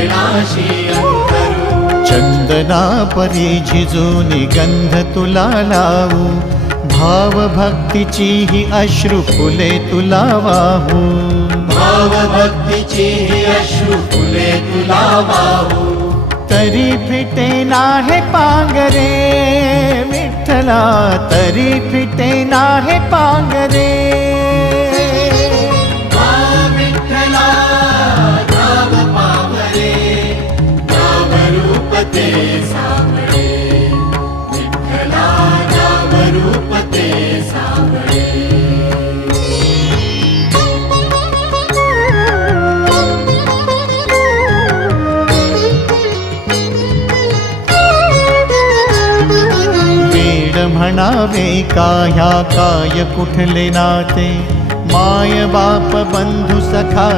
चरणाशी अंतरू। चंदना परी झिजूनी गंध तुला लावू, भाव भक्तीची ही अश्रु फुले तुला वाहू। भाव भक्तीची ही अश्रु फुले तुला वाहू। तरी फिटे नाहे पांगरे विठ्ठला, तरी फिटे नाहे पांगरे। विठ्ठला नाम पावरे, नाम रूप ते सावळे। विठ्ठला नाम रूप ते सावळे। म्हणावे काह्या काय कुठले नाते, माय बाप बंधु सखा